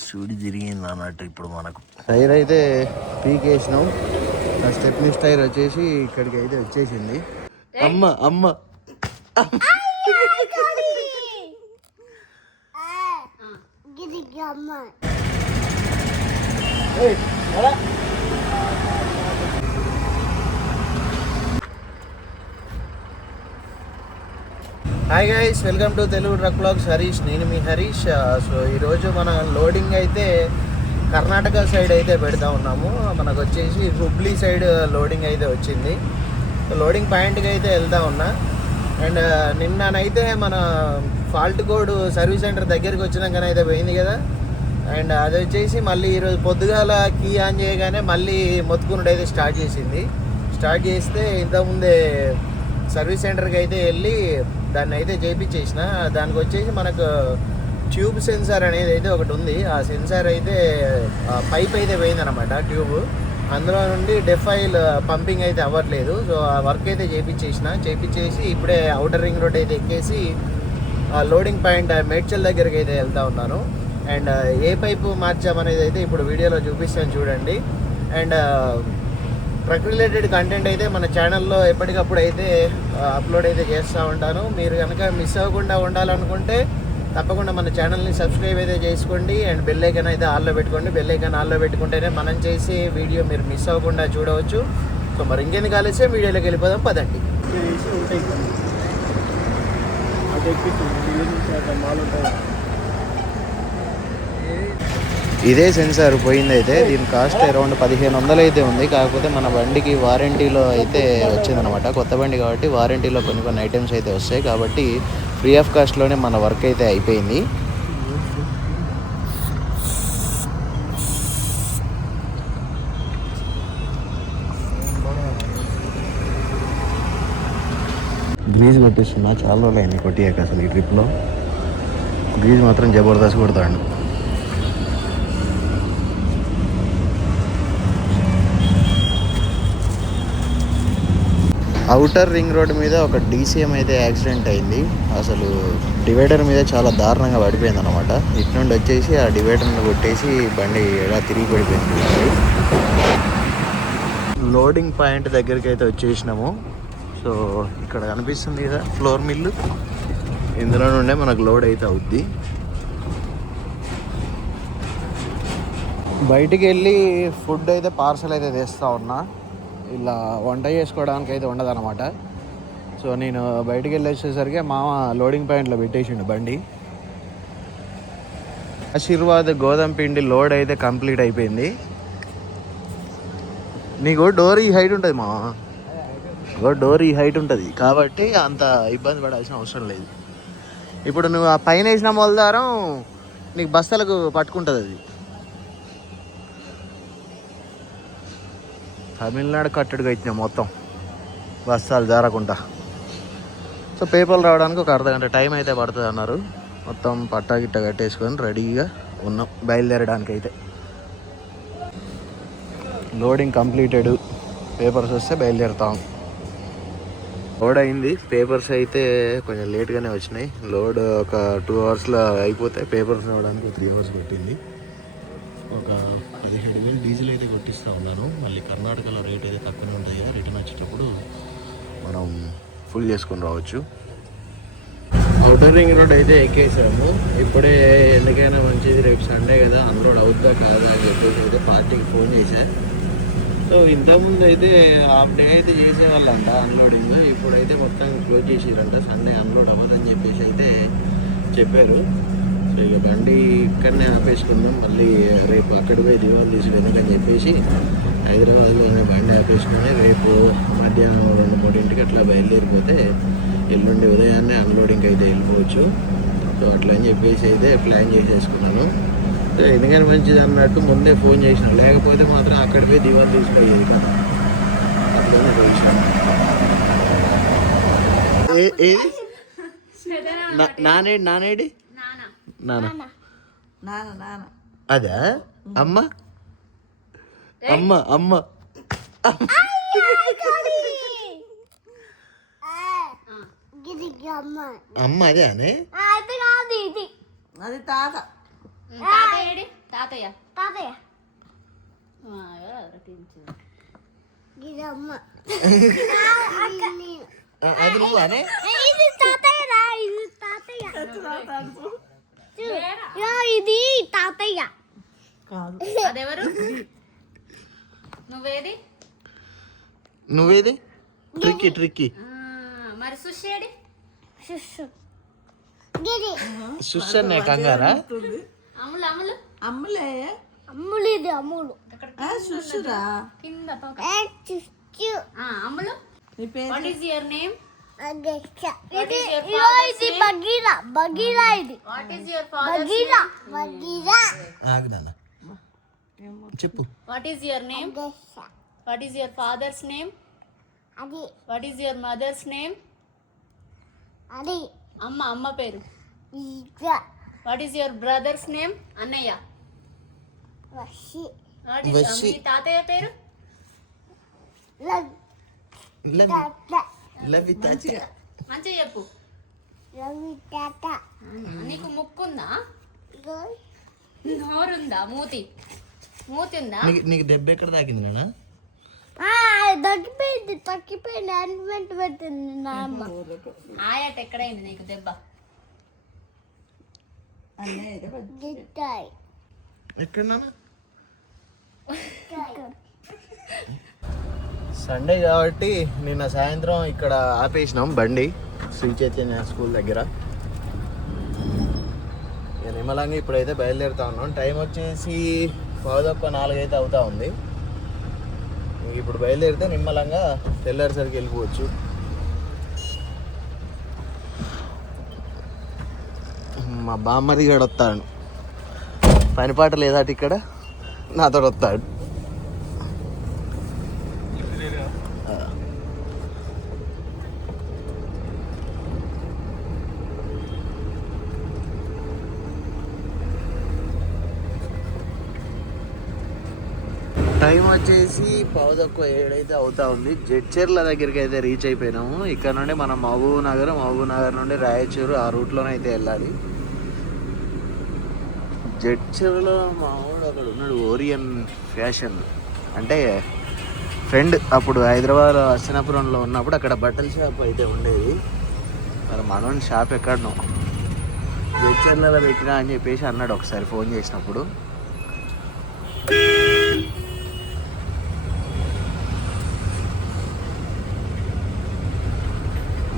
సూడి తిరిగింది అన్నట్టు. ఇప్పుడు మనకు టైర్ అయితే పీకేసినాం. ఆ స్టెప్నీ టైర్ వచ్చేసి ఇక్కడికి అయితే వచ్చేసింది. అమ్మ అమ్మ hi guys, welcome to Telugu truck blogs Harish. నేను మీ హరీష్. సో ఈరోజు మన లోడింగ్ అయితే కర్ణాటక సైడ్ అయితే పెడతా ఉన్నాము. మనకు వచ్చేసి హుబ్లీ సైడ్ లోడింగ్ అయితే వచ్చింది. లోడింగ్ పాయింట్కి అయితే వెళ్తా ఉన్నా. అండ్ నిన్ననైతే మన ఫాల్ట్ కోడ్ సర్వీస్ సెంటర్ దగ్గరికి వచ్చినాకనైతే పోయింది కదా. అండ్ అది వచ్చేసి మళ్ళీ ఈరోజు పొద్దుగాల కీ ఆన్ చేయగానే మళ్ళీ మొత్తుకునుడు అయితే స్టార్ట్ చేసింది. స్టార్ట్ చేస్తే ఇంతకుముందే సర్వీస్ సెంటర్కి అయితే వెళ్ళి దాన్ని అయితే చేయించేసిన. దానికి వచ్చేసి మనకు ట్యూబ్ సెన్సార్ అనేది అయితే ఒకటి ఉంది. ఆ సెన్సార్ అయితే పైప్ అయితే పోయిందనమాట, ట్యూబ్. అందులో నుండి డెఫ్ ఆయిల్ పంపింగ్ అయితే అవ్వట్లేదు. సో ఆ వర్క్ అయితే చేయించేసి ఇప్పుడే అవుటర్ రింగ్ రోడ్ అయితే ఎక్కేసి లోడింగ్ పాయింట్ మేడ్చల్ దగ్గరికి అయితే వెళ్తా ఉన్నాను. అండ్ ఏ పైపు మార్చామనేది అయితే ఇప్పుడు వీడియోలో చూపిస్తాను చూడండి. అండ్ ట్రక్ రిలేటెడ్ కంటెంట్ అయితే మన ఛానల్లో ఎప్పటికప్పుడు అయితే అప్లోడ్ అయితే చేస్తూ ఉంటాను. మీరు కనుక మిస్ అవ్వకుండా ఉండాలనుకుంటే తప్పకుండా మన ఛానల్ని సబ్స్క్రైబ్ అయితే చేసుకోండి. అండ్ బెల్ ఐకాన్ అయితే ఆన్లో పెట్టుకోండి. బెల్ ఐకాన్ ఆన్లో పెట్టుకుంటేనే మనం చేసే వీడియో మీరు మిస్ అవ్వకుండా చూడవచ్చు. సో మరి ఇంకెందుకు ఆలస్యం, వీడియోలోకి వెళ్ళిపోదాం పదండి. ఇదే సెన్సార్ పోయింది. అయితే దీని కాస్ట్ అరౌండ్ 1500 అయితే ఉంది. కాకపోతే మన బండికి వారంటీలో అయితే వచ్చిందనమాట. కొత్త బండి కాబట్టి వారంటీలో కొన్ని ఐటమ్స్ అయితే వస్తాయి. కాబట్టి ఫ్రీ ఆఫ్ కాస్ట్లోనే మన వర్క్ అయితే అయిపోయింది. గ్రీజ్ కొట్టిస్తున్నా, చాలా రోజులు అయింది కొట్టియాక. అసలు ఈ ట్రిప్లో గ్రీజ్ మాత్రం జబర్దస్త్ కొడతాడు. అవుటర్ రింగ్ రోడ్ మీద ఒక డీసీఎం అయితే యాక్సిడెంట్ అయింది. అసలు డివైడర్ మీద చాలా దారుణంగా పడిపోయింది అనమాట. ఇటు నుండి వచ్చేసి ఆ డివైడర్ని కొట్టేసి బండి ఎలా తిరిగి పడిపోయింది. లోడింగ్ పాయింట్ దగ్గరికి అయితే వచ్చేసినాము. సో ఇక్కడ కనిపిస్తుంది కదా ఫ్లోర్ మిల్లు, ఇందులో నుండే మనకు లోడ్ అయితే అవుద్ది. బయటికి వెళ్ళి ఫుడ్ అయితే పార్సల్ అయితే తెస్తా ఉన్నా. ఇలా వంట చేసుకోవడానికి అయితే ఉండదన్నమాట. సో నేను బయటికి వెళ్ళి వచ్చేసరికి మామ లోడింగ్ పాయింట్లో పెట్టేసిండు బండి. ఆశీర్వాద్ గోధుమ పిండి లోడ్ అయితే కంప్లీట్ అయిపోయింది. నీకు డోర్ ఈ హైట్ ఉంటుంది మామ, డోర్ ఈ హైట్ ఉంటుంది కాబట్టి అంత ఇబ్బంది పడాల్సిన అవసరం లేదు. ఇప్పుడు నువ్వు ఆ పైన వేసిన మొలదారం నీకు బస్తలకు పట్టుకుంటుంది. అది తమిళనాడు కట్టడిగా ఇచ్చినాం మొత్తం బస్తాలు జారకుండా. సో పేపర్లు రావడానికి ఒక అర్ధగంట టైం అయితే పడుతుంది అన్నారు. మొత్తం పట్టా గిట్ట కట్టేసుకొని రెడీగా ఉన్నాం బయలుదేరడానికి. అయితే లోడింగ్ కంప్లీటెడ్, పేపర్స్ వస్తే బయలుదేరుతాం. లోడ్ అయింది. పేపర్స్ అయితే కొంచెం లేట్గానే వచ్చినాయి. లోడ్ ఒక 2 అవర్స్లో అయిపోతే పేపర్స్ రావడానికి 3 అవర్స్ పెట్టింది. ఒక 17,000 డీజిల్ అయితే కొట్టిస్తూ ఉన్నాను. మళ్ళీ కర్ణాటకలో రేట్ అయితే తక్కువనే ఉంటుంది కదా, రిటర్న్ వచ్చేటప్పుడు మనం ఫుల్ చేసుకొని రావచ్చు. అవుటర్ రింగ్ రోడ్ అయితే ఎక్కేసాము. ఇప్పుడే ఎందుకైనా మంచిది, రేపు సండే కదా, అన్లోడ్ అవుతుందా కాదా అని చెప్పేసి అయితే పార్టీకి ఫోన్ చేశాను. సో ఇంతకుముందు అయితే హాఫ్ డే అయితే చేసేవాళ్ళంట అన్లోడింగ్. ఇప్పుడైతే మొత్తం క్లోజ్ చేసిరంట, సండే అన్లోడ్ అవ్వదని చెప్పేసి అయితే చెప్పారు. సో ఇక బండి ఇక్కడనే ఆపేసుకుందాం, మళ్ళీ రేపు అక్కడికి పోయి దివాలు తీసుకు ఎందుకని చెప్పేసి హైదరాబాద్లోనే బండి ఆపేసుకొని రేపు మధ్యాహ్నం 2-3 అట్లా బయలుదేరిపోతే ఎల్లుండి ఉదయాన్నే అన్లోడింగ్ అయితే వెళ్ళిపోవచ్చు. సో అట్లా అని చెప్పేసి అయితే ప్లాన్ చేసేసుకున్నాను. సో ఎందుకని మంచిది అన్నట్టు ముందే ఫోన్ చేసిన, లేకపోతే మాత్రం అక్కడికి పోయి దివాలు తీసుకుపోయేది కదా. అట్లనే పోయినా నానేడి అదా అమ్మ అమ్మ అమ్మ అమ్మ అదే అని అది తాత తాతయ్య అది నువ్వు అనే ఇది తాతయ్య కాదు. అదెవరు? నువ్వేది ట్రిక్కీ మరి సుషేడి సుష్ అనే కంగారా అమ్ములు అమ్ములే అమ్ములు ఇది అమ్ములు సుషురా కింద అమ్ములు. నీ పేరు వాట్ ఈస్ యువర్ నేమ్? ఆగనా చెప్పు. What is your name? What is your father's name? What is your mother's name? అమ్మ పేరు. What is your brother's name? అన్నయ్య. మీ తాతయ్య పేరు? మంచిగా చెప్పు. నీకు ముక్కుందా? నోరుందా? మూతి ఉందా? నీకు దెబ్బ ఎక్కడ తాకింది నాన్న? తగ్గిపోయింది ఆయింట్మెంట్ పెట్టింది నా అమ్మ. ఆయట ఎక్కడైంది నీకు దెబ్బ? ఎక్కడ నాన్న? సండే కాబట్టి నిన్న సాయంత్రం ఇక్కడ ఆపేసినాం బండి శ్రీ చైతన్య స్కూల్ దగ్గర. నిమ్మలంగా ఇప్పుడైతే బయలుదేరుతా ఉన్నాం. టైం వచ్చేసి 4:05 అయితే అవుతా ఉంది. ఇప్పుడు బయలుదేరితే నిమ్మలంగా తెల్లారిసరికి వెళ్ళిపోవచ్చు. మా బామ్మది గడు వస్తాడు, పనిపాట లేదాటి ఇక్కడ, నాతో వస్తాడు. టైం వచ్చేసి 6:15 అయితే అవుతా ఉంది. జడ్చర్ల దగ్గరికి అయితే రీచ్ అయిపోయినాము. ఇక్కడ నుండి మనం మహబూబ్ నగర్ నుండి రాయచూరు ఆ రూట్లోనే అయితే వెళ్ళాలి. జడ్చర్లో మా వాడు అక్కడ ఉన్నాడు, ఓరియన్ ఫ్యాషన్ అంటే ఫ్రెండ్. అప్పుడు హైదరాబాద్ అర్చనాపురంలో ఉన్నప్పుడు అక్కడ బట్టల షాప్ అయితే ఉండేది. మరి మనోని షాప్ ఎక్కడనో జడ్చర్లలో పెట్టినా అని చెప్పేసి అన్నాడు ఒకసారి ఫోన్ చేసినప్పుడు.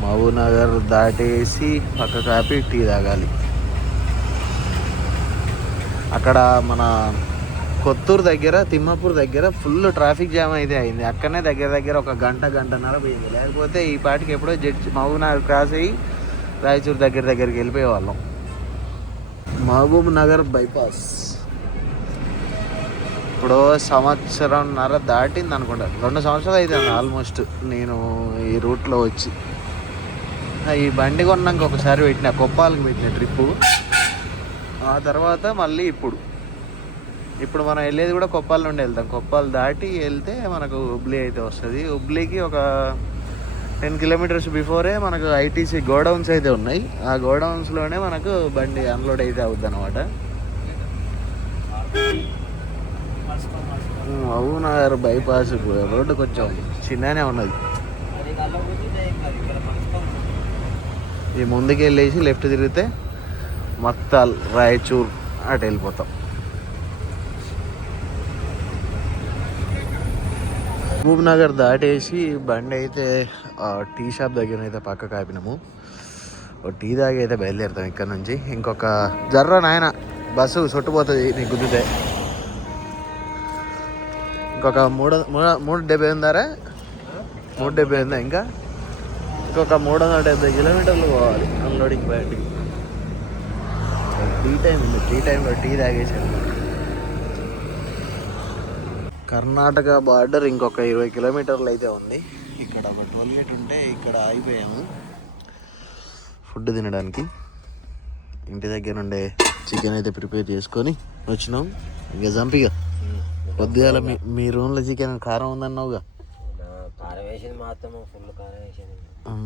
మహబూబ్ నగర్ దాటేసి పక్క కాపీ టీ తాగాలి. అక్కడ మన కొత్తూరు దగ్గర తిమ్మాపూర్ దగ్గర ఫుల్ ట్రాఫిక్ జామ్ అయితే అయింది. అక్కడనే దగ్గర ఒక గంటన్నర పోయింది. లేకపోతే ఈ పాటికి ఎప్పుడో మహబూబ్ నగర్ క్రాస్ అయ్యి రాయచూరు దగ్గరికి వెళ్ళిపోయే వాళ్ళం. మహబూబ్ నగర్ బైపాస్ ఇప్పుడు 1.5 సంవత్సరం దాటింది అనుకుంటా, 2 సంవత్సరాలు అవుతుంది ఆల్మోస్ట్ నేను ఈ రూట్లో వచ్చి. ఈ బండి కొన్నాక ఒకసారి పెట్టిన కొప్పాలకు పెట్టిన ట్రిప్పు. ఆ తర్వాత మళ్ళీ ఇప్పుడు మనం వెళ్ళేది కూడా కొప్పాల నుండి వెళ్తాం. కొప్పాలు దాటి వెళ్తే మనకు హుబ్లీ అయితే వస్తుంది. హుబ్లీకి ఒక 10 కిలోమీటర్స్ బిఫోరే మనకు ఐటీసీ గోడౌన్స్ అయితే ఉన్నాయి. ఆ గోడౌన్స్లోనే మనకు బండి అన్లోడ్ అయితే అవుద్ది అనమాట. మహబూబ్నగర్ బైపాస్ రోడ్డు కొంచెం చిన్ననే ఉన్నది. ఈ ముందుకు వెళ్ళేసి లెఫ్ట్ తిరిగితే మక్తాల్ రాయచూర్ అటు వెళ్ళిపోతాం. మహబూబ్ నగర్ దాటేసి బండి అయితే టీ షాప్ దగ్గర అయితే పక్క కాపినాము. టీ తాగి అయితే బయలుదేరుతాం ఇక్కడ నుంచి. ఇంకొక జర్ర నాయన బస్సు చుట్టుపోతుంది నీకు గుద్దితే. ఇంకొక 370 ఉందారా, 370 ఉందా? ఇంకొక 370 కిలోమీటర్లు పోవాలి అన్లోడింగ్ పాయింట్కి. టీ టైం ఉంది, టీ టైంలో టీ తాగేసాను. కర్ణాటక బార్డర్ ఇంకొక 20 కిలోమీటర్లు అయితే ఉంది. ఇక్కడ ఒక టోల్గేట్ ఉంటే ఇక్కడ ఆగిపోయాము ఫుడ్ తినడానికి. ఇంటి దగ్గర నుండే చికెన్ అయితే ప్రిపేర్ చేసుకొని వచ్చినాం. ఇంకా జంపిగా పొద్దుగాల మీ రూమ్లో చికెన్ కారం ఉందన్నావుగా. కారం వేసింది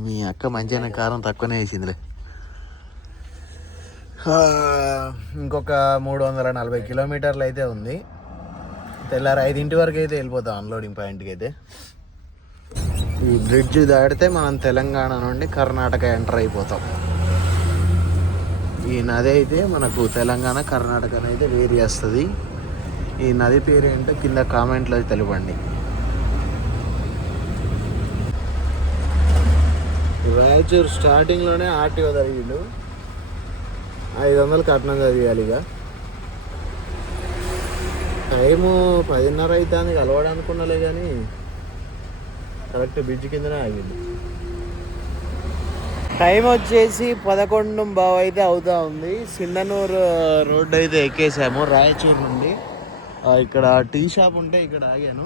మీ అక్క మంచిగా కారం తక్కువనే వేసిందిలే. ఇంకొక 340 కిలోమీటర్లు అయితే ఉంది. తెల్లారి 5 వరకు అయితే వెళ్ళిపోతాం అన్లోడింగ్ పాయింట్కి అయితే. ఈ బ్రిడ్జ్ దాటితే మనం తెలంగాణ నుండి కర్ణాటక ఎంటర్ అయిపోతాం. ఈ నది అయితే మనకు తెలంగాణ కర్ణాటక అయితే వేరు చేస్తుంది. ఈ నది పేరు ఏంటో కింద కామెంట్లో తెలపండి. రాయచూరు స్టార్టింగ్లోనే ఆర్టీఓ చదివిండు. 500 కట్నం చదివాలి. ఇక టైము 10:30 అవుతుంది. కలవడం అనుకున్నాలే కానీ కరెక్ట్ బ్రిడ్జ్ కిందనే ఆగింది. టైం వచ్చేసి 11:15 అయితే అవుతా ఉంది. సింధనూరు రోడ్డు అయితే ఎక్కేసాము రాయచూరు నుండి. ఇక్కడ టీ షాప్ ఉంటే ఇక్కడ ఆగాను.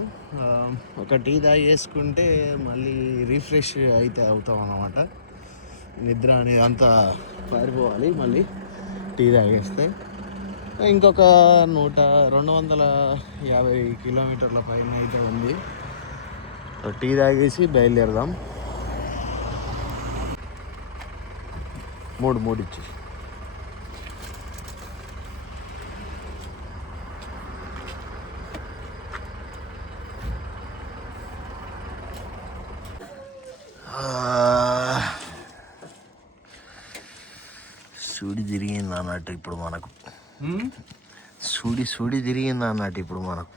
ఒక టీ తాగేసుకుంటే మళ్ళీ రిఫ్రెష్ అయితే అవుతాం అన్నమాట. నిద్ర అనేది అంతా పారిపోవాలి మళ్ళీ టీ తాగేస్తే. ఇంకొక 250 కిలోమీటర్ల పైన అయితే ఉంది. టీ తాగేసి బయలుదేరదాం. మూడు ఇచ్చి సూడి తిరిగింది అన్నట్టు ఇప్పుడు మనకు. సూడి తిరిగింది అన్నట్టు ఇప్పుడు మనకు.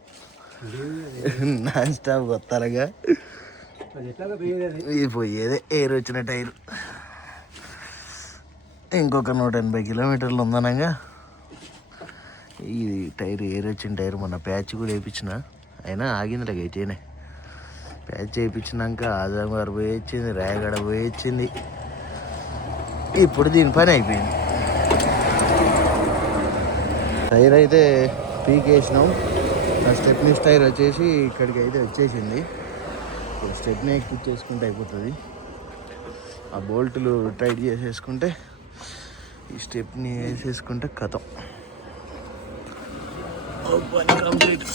నాన్ స్టాప్ కొత్తగా ఇది పోయేదే ఎయిర్ వచ్చిన టైర్. ఇంకొక 180 కిలోమీటర్లు ఉందనగా ఇది టైర్ ఎయిర్ వచ్చిన టైర్. మొన్న ప్యాచ్ కూడా వేయించిన, అయినా ఆగిందిలే గట్టిగానే. ప్యాచ్ వేయించినాక ఆజాం గారు పోయి వచ్చింది, రాయగడ పోయి వచ్చింది. ఇప్పుడు దీని పని అయిపోయింది. టైర్ అయితే పీకేసినాం. స్టెప్నీ టైర్ వచ్చేసి ఇక్కడికి అయితే వచ్చేసింది. ఇప్పుడు స్టెప్నీ ఎక్కిచ్చేసుకుంటే అయిపోతుంది. ఆ బోల్టులు టైట్ చేసేసుకుంటే ఈ స్టెప్ని వేసేసుకుంటే కథం పని కంప్లీట్.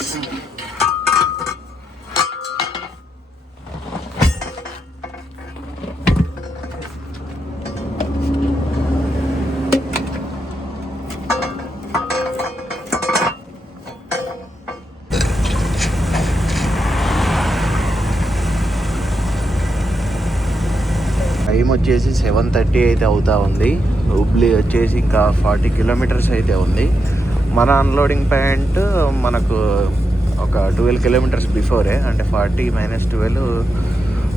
టైం వచ్చేసి 7:30 అయితే అవుతా ఉంది. హుబ్లీ వచ్చేసి ఇంకా 40 కిలోమీటర్స్ అయితే ఉంది. మన అన్లోడింగ్ పాయింట్ మనకు ఒక 12 కిలోమీటర్స్ బిఫోరే, అంటే 40 - 12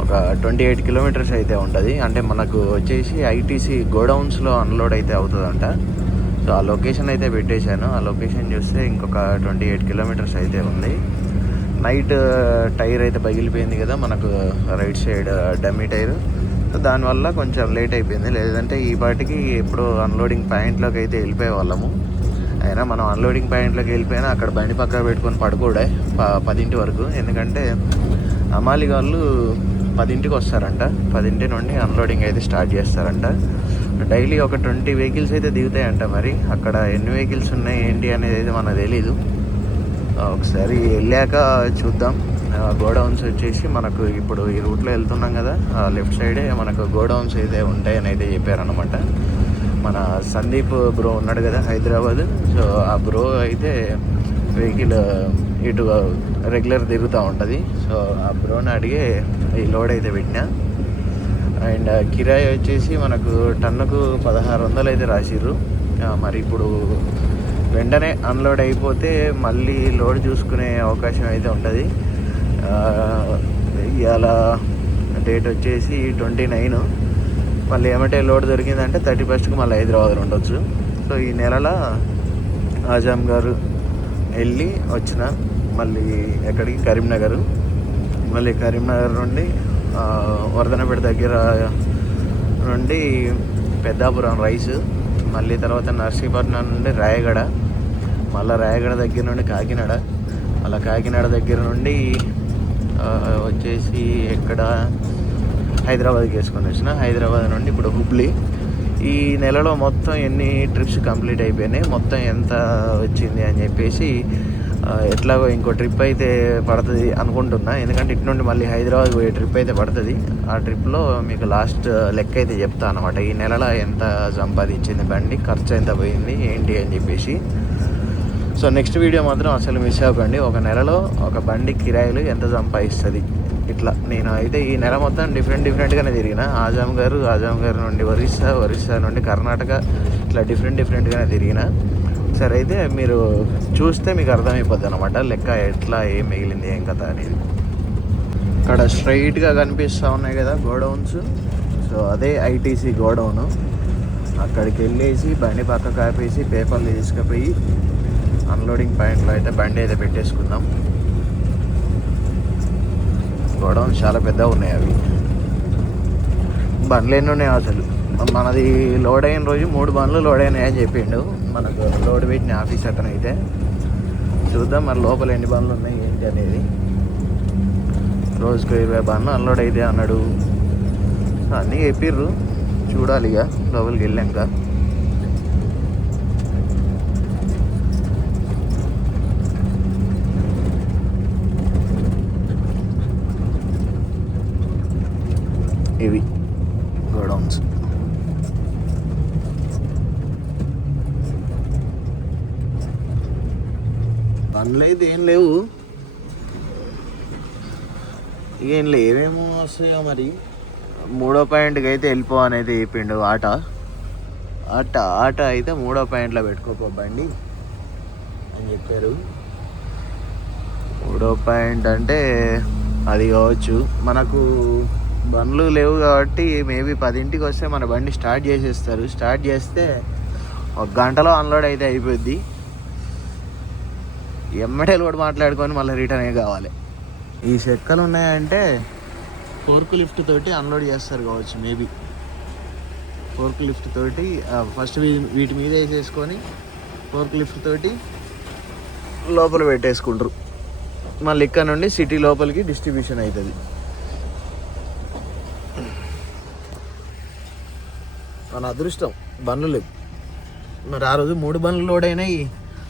ఒక 28 కిలోమీటర్స్ అయితే ఉంటుంది. అంటే మనకు వచ్చేసి ఐటీసీ గోడౌన్స్లో అన్లోడ్ అయితే అవుతుందంట. సో ఆ లొకేషన్ అయితే పెట్టేశాను. ఆ లొకేషన్ చూస్తే ఇంకొక 28 కిలోమీటర్స్ అయితే ఉంది. నైట్ టైర్ అయితే పగిలిపోయింది కదా మనకు, రైట్ సైడ్ డమ్మీ టైర్. దానివల్ల కొంచెం లేట్ అయిపోయింది. లేదంటే ఈ పాటికి ఎప్పుడు అన్లోడింగ్ పాయింట్లోకి అయితే వెళ్ళిపోయే వాళ్ళము. అయినా మనం అన్లోడింగ్ పాయింట్లోకి వెళ్ళిపోయినా అక్కడ బండి పక్కన పెట్టుకొని పడుకోడే 10 వరకు. ఎందుకంటే అమాలి వాళ్ళు 10కి వస్తారంట. 10 నుండి అన్లోడింగ్ అయితే స్టార్ట్ చేస్తారంట. డైలీ ఒక 20 వెహికల్స్ అయితే దిగుతాయంట. మరి అక్కడ ఎన్ని వెహికల్స్ ఉన్నాయి ఏంటి అనేది అయితే మనకు తెలీదు. ఒకసారి వెళ్ళాక చూద్దాం. గోడౌన్స్ వచ్చేసి మనకు ఇప్పుడు ఈ రూట్లో వెళ్తున్నాం కదా, లెఫ్ట్ సైడే మనకు గోడౌన్స్ అయితే ఉంటాయని అయితే చెప్పారనమాట. మన సందీప్ బ్రో ఉన్నాడు కదా హైదరాబాద్. సో ఆ బ్రో అయితే వెహికల్ ఇటు రెగ్యులర్ తిరుగుతూ ఉంటుంది. సో ఆ బ్రోని అడిగే ఈ లోడ్ అయితే పెట్టినా. అండ్ కిరాయి వచ్చేసి మనకు టన్నుకు 1600 అయితే రాసిర్రు. మరి ఇప్పుడు వెంటనే అన్లోడ్ అయిపోతే మళ్ళీ లోడ్ చూసుకునే అవకాశం అయితే ఉంటుంది. ఇవాళ డేట్ వచ్చేసి 29. మళ్ళీ ఏమంటే లోడ్ దొరికిందంటే 31కి మళ్ళీ హైదరాబాద్ ఉండొచ్చు. సో ఈ నెలలో ఆజాం గారు వెళ్ళి వచ్చిన మళ్ళీ ఎక్కడికి కరీంనగర్. మళ్ళీ కరీంనగర్ నుండి వర్ధనపేట దగ్గర నుండి పెద్దాపురం రైస్, మళ్ళీ తర్వాత నర్సీపట్నం నుండి రాయగడ, మళ్ళీ రాయగడ దగ్గర నుండి కాకినాడ, మళ్ళీ కాకినాడ దగ్గర నుండి వచ్చేసి ఎక్కడ హైదరాబాద్కి వేసుకొని వచ్చిన. హైదరాబాద్ నుండి ఇప్పుడు హుబ్లీ. ఈ నెలలో మొత్తం ఎన్ని ట్రిప్స్ కంప్లీట్ అయిపోయినాయి, మొత్తం ఎంత వచ్చింది అని చెప్పేసి ఎట్లాగో ఇంకో ట్రిప్ అయితే పడుతుంది అనుకుంటున్నా, ఎందుకంటే ఇటు నుండి మళ్ళీ హైదరాబాద్ పోయే ట్రిప్ అయితే పడుతుంది. ఆ ట్రిప్లో మీకు లాస్ట్ లెక్క అయితే చెప్తాను అనమాట, ఈ నెలలో ఎంత సంపాదించింది బండి, ఖర్చు ఎంత పోయింది ఏంటి అని చెప్పేసి. సో నెక్స్ట్ వీడియో మాత్రం అసలు మిస్ అవ్వకండి. ఒక నెలలో ఒక బండి కిరాయిలు ఎంత సంపాదిస్తుంది ఇట్లా. నేను అయితే ఈ నెల మొత్తం డిఫరెంట్గానే తిరిగిన. ఆజాం గారు నుండి ఒరిస్సా నుండి కర్ణాటక, ఇట్లా డిఫరెంట్గానే తిరిగిన. సరే అయితే మీరు చూస్తే మీకు అర్థమైపోద్ది అనమాట లెక్క ఎట్లా ఏం మిగిలింది ఏం కథ అనేది. ఇక్కడ స్ట్రైట్గా కనిపిస్తూ ఉన్నాయి కదా గోడౌన్స్, సో అదే ఐటీసీ గోడౌను. అక్కడికి వెళ్ళేసి బండి పక్కకు ఆపేసి పేపర్లు తీసుకుపోయి అన్లోడింగ్ పాయింట్లో అయితే బండి అయితే పెట్టేసుకుందాం. గోడౌన్స్ చాలా పెద్దగా ఉన్నాయి, అవి బండ్లు ఎన్ని ఉన్నాయి అసలు. మనది లోడ్ అయిన రోజు 3 బండ్లు లోడ్ అయినాయి అని చెప్పిండు మనకు లోడ్ పెట్టిన ఆఫీస్ అతను. అయితే చూద్దాం మరి లోపల ఎన్ని బండ్లు ఉన్నాయి ఏంటి అనేది. రోజుకు 20 బండ్లు అన్లోడ్ అయితే అన్నాడు. అన్నీ చెప్పిర్రు, చూడాలి ఇక లోపలికి వెళ్ళాక. ఇవి గోడౌన్స్. బండ్లు అయితే ఏం లేవు, ఇక ఏం లేవేమో వస్తాయో మరి. 3వ పాయింట్కి అయితే వెళ్ళిపో అని అయితే చెప్పిండు. ఆట అయితే 3వ పాయింట్లో పెట్టుకోపో బండి అని చెప్పారు. 3వ పాయింట్ అంటే అది కావచ్చు. మనకు బండ్లు లేవు కాబట్టి మేబీ 10ంటికి వస్తే మన బండి స్టార్ట్ చేసేస్తారు. స్టార్ట్ చేస్తే 1 గంటలో అన్లోడ్ అయితే అయిపోద్ది. ఎమ్మటే లోడ్ మాట్లాడుకొని మళ్ళీ రిటర్న్ కావాలి. ఈ చెక్కలు ఉన్నాయంటే ఫోర్క్ లిఫ్ట్ తోటి అన్లోడ్ చేస్తారు కావచ్చు మేబీ. ఫోర్క్ లిఫ్ట్ తోటి ఫస్ట్ వీటి మీద వేసేసుకొని ఫోర్క్ లిఫ్ట్ తోటి లోపల పెట్టేసుకుంటారు. మళ్ళీ ఇక్కడ నుండి సిటీ లోపలికి డిస్ట్రిబ్యూషన్ అవుతుంది. మన అదృష్టం బండ్లు లేవు. మరి ఆ రోజు 3 బండ్లు లోడ్ అయినాయి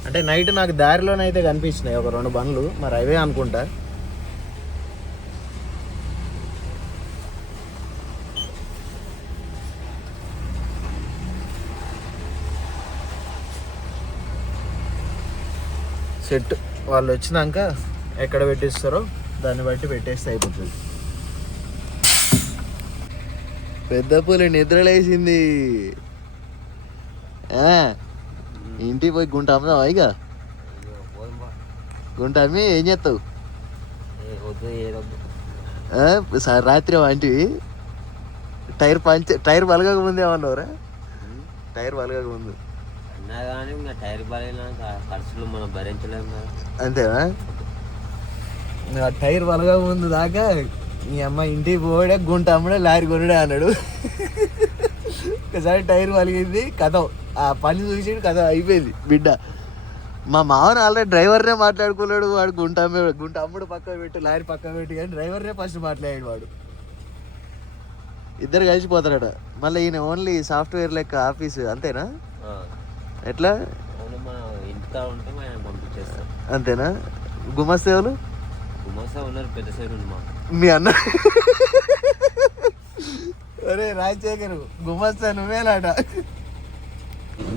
అంటే నైట్ నాకు దారిలోనైతే కనిపించినాయి ఒక 2 బండ్లు, మరి అవే అనుకుంటా. సెట్ వాళ్ళు వచ్చినాక ఎక్కడ పెట్టిస్తారో దాన్ని బట్టి పెట్టేస్తే అయిపోతుంది. పెద్ద పులి నిద్రలేసింది. ఇంటికి పోయి గుంట అమ్ముదావా? ఇక గుంట అమ్మి ఏం చేస్తావు? రాత్రి వంటివి టైర్ బలగక ముందు ఏమన్నావురా? టైర్ బలగక ముందు టైర్ ఖర్చులు మనం భరించలేము కదా. అంతేనా? టైర్ బలగక ముందు దాకా మీ అమ్మ ఇంటికి పోడే గుంట అమ్మడే లారీ కొనడే అన్నాడు. ఒకసారి టైర్ పలిగింది, కథ ఆ పని చూసి కథ అయిపోయింది బిడ్డ. మా మామని ఆల్రెడీ డ్రైవర్నే మాట్లాడుకున్నాడు. వాడు గుంట అమ్ముడు పక్క పెట్టు లారీ పక్క పెట్టి కానీ డ్రైవర్నే ఫస్ట్ మాట్లాడాడు వాడు. ఇద్దరు కలిసిపోతారట. మళ్ళీ ఈయన ఓన్లీ సాఫ్ట్వేర్ లెక్క ఆఫీస్ అంతేనా? ఎట్లా ఇంటికా ఉంటే మనం పంపించేస్తాం అంతేనా? గుమస్తేవులు ఉన్నారు పెద్ద సైడ్ ఉంది మీ అన్న. అరే రాజశేఖర్ గుమస్తా నువ్వేలాట.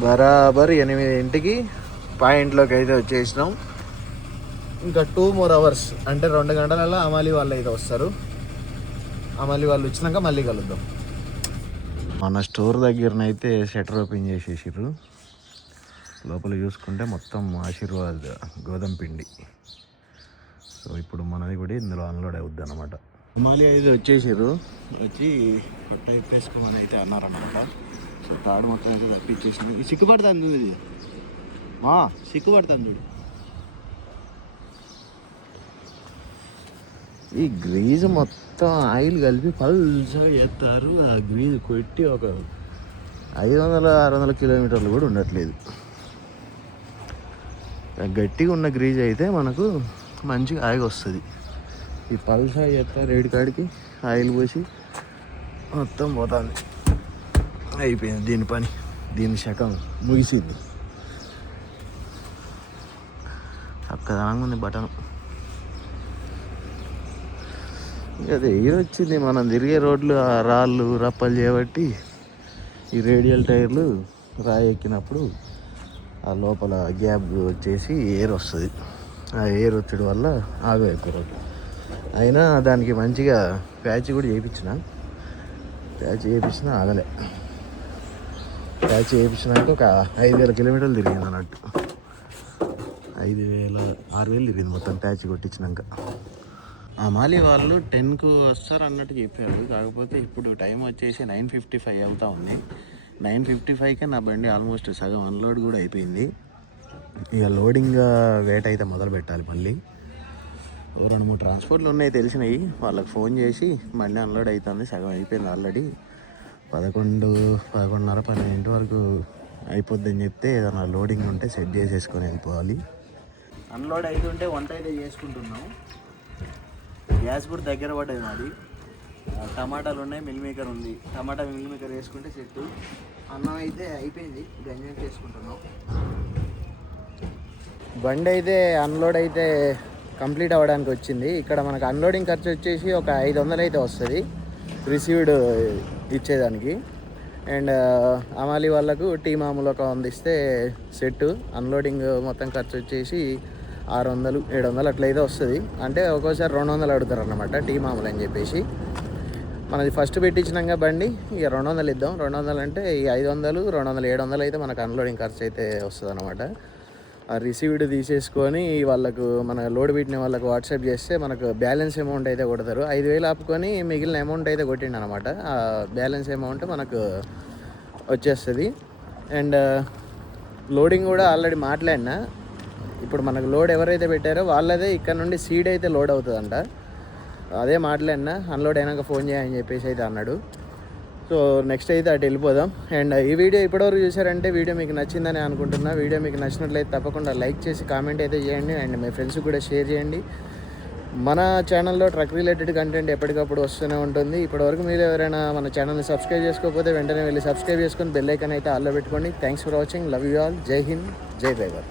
బరాబర్ 8ంటికి పాయింట్లోకి అయితే వచ్చేసినాం. ఇంకా 2 more hours అంటే 2 గంటలలో అమాలి వాళ్ళు అయితే వస్తారు. అమాలి వాళ్ళు వచ్చినాక మళ్ళీ కలుద్దాం. మన స్టోర్ దగ్గరనైతే షట్టర్ ఓపెన్ చేసేసారు. లోపల చూసుకుంటే మొత్తం ఆశీర్వాద్ గోధుమ పిండి. సో ఇప్పుడు మనది కూడా ఇందులో అన్లోడ్ అవుద్ది అనమాట. హిమాలి అయితే వచ్చేసారు. వచ్చి కొట్ట ఇప్పేసుకోమని అయితే అన్నారనమాట. సో తాడు మొత్తం అయితే తప్పించేసింది. ఈ సిక్కుపడుతుంది చూడు, ఇది సిక్కుపడుతుంది చూడు. ఈ గ్రీజ్ మొత్తం ఆయిల్ కలిపి పల్సగా చేస్తారు. ఆ గ్రీజ్ కొట్టి ఒక 500-600 కిలోమీటర్లు కూడా ఉండట్లేదు. గట్టిగా ఉన్న గ్రీజ్ అయితే మనకు మంచిగా ఆయిల్ వస్తుంది. ఈ పల్సా చేస్తారు రేడి కాడికి ఆయిల్ పోసి మొత్తం పోతుంది. అయిపోయింది దీని పని, దీని శకం ముగిసింది. ఆ ఒక్కదానంగా ఉంది బటన్. అదే ఎయిర్ వచ్చింది, మనం తిరిగే రోడ్లు ఆ రాళ్ళు రప్పలు చేయబట్టి ఈ రేడియల్ టైర్లు రాయి ఎక్కినప్పుడు ఆ లోపల గ్యాప్ వచ్చేసి ఎయిర్ వస్తుంది. ఆ ఎయిర్ వచ్చడం వల్ల ఆగలేదు రోడ్డు. అయినా దానికి మంచిగా ప్యాచ్ కూడా చేయించిన ఆగలే. ప్యాచ్ చేయించినాక ఒక 5,000 కిలోమీటర్లు తిరిగింది అన్నట్టు. 6,000 తిరిగింది మొత్తం ప్యాచ్ కొట్టించినాక. అమాలి వాళ్ళు 10కు వస్తారు అన్నట్టు చెప్పారు. కాకపోతే ఇప్పుడు టైం వచ్చేసి 9:55 అవుతా ఉంది. 9:55కే నా బండి ఆల్మోస్ట్ సగం అన్లోడ్ కూడా అయిపోయింది. ఇక లోడింగ్ వేట్ అయితే మొదలు పెట్టాలి మళ్ళీ. 2-3 ట్రాన్స్పోర్ట్లు ఉన్నాయి తెలిసినవి, వాళ్ళకి ఫోన్ చేసి బండి అన్లోడ్ అవుతుంది. సగం అయిపోయింది ఆల్రెడీ. 11, 11:30, 12 వరకు అయిపోద్దని చెప్తే ఏదైనా లోడింగ్ ఉంటే సెట్ చేసేసుకొని వెళ్ళిపోవాలి. అన్లోడ్ అవుతుంటే వంట అయితే చేసుకుంటున్నాం. గ్యాస్ కూడా దగ్గర పడ్డది మాది. టమాటాలు ఉన్నాయి, మిల్ మేకర్ ఉంది. టమాటా మిల్ మేకర్ వేసుకుంటే సెట్. అన్నం అయితే అయిపోయింది, గంజం చేసుకుంటున్నాం. బండి అయితే అన్లోడ్ అయితే కంప్లీట్ అవ్వడానికి వచ్చింది. ఇక్కడ మనకు అన్లోడింగ్ ఖర్చు వచ్చేసి ఒక 500 అయితే వస్తుంది రిసీవ్డ్ ఇచ్చేదానికి. అండ్ అమాలి వాళ్ళకు టీ మామూలు ఒక 100 ఇస్తే సెట్. అన్లోడింగ్ మొత్తం ఖర్చు వచ్చేసి 600, 700 అట్లయితే వస్తుంది. అంటే ఒక్కోసారి 200 అడుగుతారు అన్నమాట టీ మామూలు అని చెప్పేసి. మనది ఫస్ట్ పెట్టించినాక బండి ఇక 200 ఇద్దాం. 200 అంటే ఈ 500, 200, 700 అయితే మనకు అన్లోడింగ్ ఖర్చు అయితే వస్తుంది అనమాట. ఆ రిసీవ్డ్ తీసేసుకొని వాళ్ళకు మన లోడ్ పెట్టిన వాళ్ళకు వాట్సాప్ చేస్తే మనకు బ్యాలెన్స్ అమౌంట్ అయితే కొడతారు. 5,000 ఆపుకొని మిగిలిన అమౌంట్ అయితే కొట్టిండు అనమాట. ఆ బ్యాలెన్స్ అమౌంట్ మనకు వచ్చేస్తుంది. అండ్ లోడింగ్ కూడా ఆల్రెడీ మాట్లాడినా. ఇప్పుడు మనకు లోడ్ ఎవరైతే పెట్టారో వాళ్ళదే ఇక్కడ నుండి సీడ్ అయితే లోడ్ అవుతుందంట. అదే మాట్లాడినా, అన్లోడ్ అయినాక ఫోన్ చేయని చెప్పేసి అయితే అన్నాడు. సో నెక్స్ట్ అయితే అటు వెళ్ళిపోదాం. అండ్ ఈ వీడియో ఇప్పటివరకు చూసారంటే వీడియో మీకు నచ్చిందని అనుకుంటున్నా. వీడియో మీకు నచ్చినట్లయితే తప్పకుండా లైక్ చేసి కామెంట్ అయితే చేయండి. అండ్ మీ ఫ్రెండ్స్కి కూడా షేర్ చేయండి. మన ఛానల్లో ట్రక్ రిలేటెడ్ కంటెంట్ ఎప్పటికప్పుడు వస్తూనే ఉంటుంది. ఇప్పటివరకు మీరు ఎవరైనా మన ఛానల్ని సబ్స్క్రైబ్ చేసుకోకపోతే వెంటనే వెళ్ళి సబ్స్క్రైబ్ చేసుకొని బెల్ ఐకాన్ అయితే ఆల్లో పెట్టుకోండి. Thanks for watching. Love you all. జై హింద్, జై డ్రైవర్.